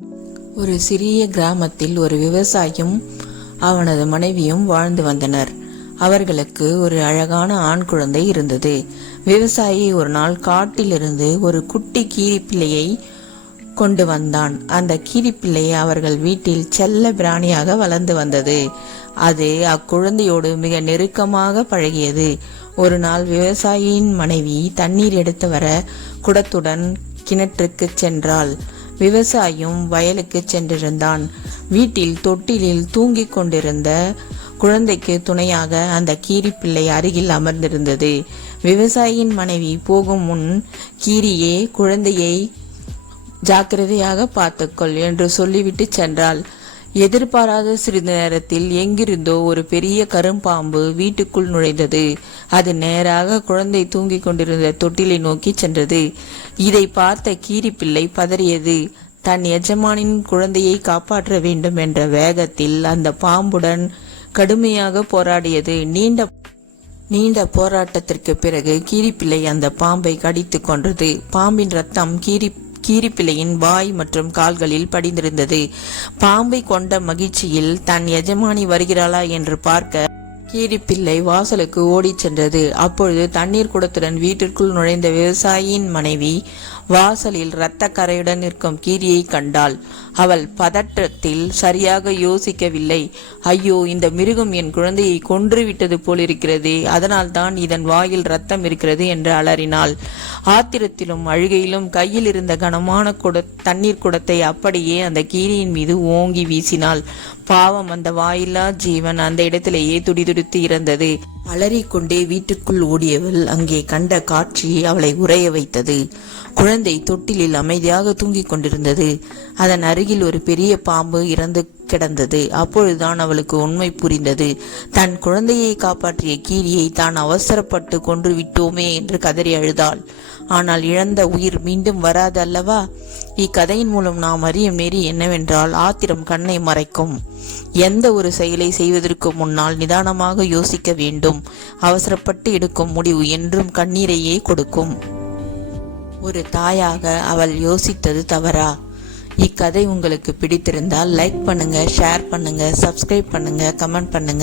ஒரு சிறிய கிராமத்தில் ஒரு விவசாயியும் அவனது மனைவியும் வாழ்ந்து வந்தனர். அவர்களுக்கு ஒரு அழகான ஆண் குழந்தை இருந்தது. விவசாயி ஒரு நாள் காட்டிலிருந்து ஒரு குட்டி கீரிப்பிள்ளையை கொண்டு வந்தான். அந்த கீரிப்பிள்ளை அவர்கள் வீட்டில் செல்ல பிராணியாக வளர்ந்து வந்தது. அது அக்குழந்தையோடு மிக நெருக்கமாக பழகியது. ஒரு நாள் விவசாயியின் மனைவி தண்ணீர் எடுத்து வர குடத்துடன் கிணற்றுக்கு சென்றாள். விவசாயியும் வயலுக்கு சென்றிருந்தான். வீட்டில் தொட்டிலில் தூங்கிக் கொண்டிருந்த குழந்தைக்கு துணையாக அந்த கீரிப்பிள்ளை அருகில் அமர்ந்திருந்தது. விவசாயியின் மனைவி போகும் முன், கீரியே, குழந்தையை ஜாக்கிரதையாக பார்த்துக்கொள் என்று சொல்லிவிட்டு சென்றாள். எதிர்பாராத சிறிது நேரத்தில் எங்கிருந்தோ ஒரு பெரிய கரும்பாம்பு வீட்டுக்குள் நுழைந்தது. அது நேராக குழந்தை தூங்கிக் கொண்டிருந்த தொட்டிலை நோக்கி சென்றது. இதை பார்த்த கீரிப்பிள்ளை பதறியது. தன் எஜமானின் குழந்தையை காப்பாற்ற வேண்டும் என்ற வேகத்தில் அந்த பாம்புடன் கடுமையாக போராடியது. நீண்ட போராட்டத்திற்கு பிறகு கீரிப்பிள்ளை அந்த பாம்பை கடித்து கொன்றது. பாம்பின் ரத்தம் கீரிப்பிள்ளையின் வாய் மற்றும் கால்களில் படிந்திருந்தது. பாம்பை கொண்ட மகிழ்ச்சியில் தன் எஜமானி வருகிறாளா என்று பார்க்க கீரிப்பிள்ளை வாசலுக்கு ஓடிச் சென்றது. அப்பொழுது தண்ணீர் குடத்துடன் வீட்டிற்குள் நுழைந்த விவசாயியின் மனைவி வாசலில் இரத்த கரையுடன் நிற்கும் கீரியை கண்டாள். அவள் பதற்றத்தில் சரியாக யோசிக்கவில்லை. ஐயோ, இந்த மிருகம் என் குழந்தையை கொன்று விட்டது போலிருக்கிறதே, அதனால் தான் இதன் வாயில் ரத்தம் இருக்கிறது என்று அலறினாள். ஆத்திரத்திலும் அழுகையிலும் கையில் இருந்த கனமான தண்ணீர் குடத்தை அப்படியே அந்த கீரியின் மீது ஓங்கி வீசினாள். பாவம், அந்த வாயில்லா ஜீவன் அந்த இடத்திலேயே துடிதுடித்து இறந்தது. அலறிக்கொண்டே வீட்டுக்குள் ஓடியவள் அங்கே கண்ட காட்சி அவளை உறைய வைத்தது. குழந்தை தொட்டிலில் அமைதியாக தூங்கிக் கொண்டிருந்தது. அதன் அருகில் ஒரு பெரிய பாம்பு இறந்து கிடந்தது. அப்பொழுதுதான் அவளுக்கு உண்மை புரிந்தது. தன் குழந்தையை காப்பாற்றிய கீரியை தான் அவசரப்பட்டு கொன்று விட்டோமே என்று கதறி அழுதாள். ஆனால் இழந்த உயிர் மீண்டும் வராது அல்லவா? இக்கதையின் மூலம் நாம் அறியும் நெறி என்னவென்றால், ஆத்திரம் கண்ணை மறைக்கும். எந்த ஒரு செயலை செய்வதற்கு முன்னால் நிதானமாக யோசிக்க வேண்டும். அவசரப்பட்டு எடுக்கும் முடிவு என்றும் கண்ணீரையே கொடுக்கும். ஒரு தாயாக அவள் யோசித்தது தவறா? இக்கதை உங்களுக்கு பிடித்திருந்தால் லைக் பண்ணுங்க, ஷேர் பண்ணுங்க, சப்ஸ்கிரைப் பண்ணுங்க, கமெண்ட் பண்ணுங்க.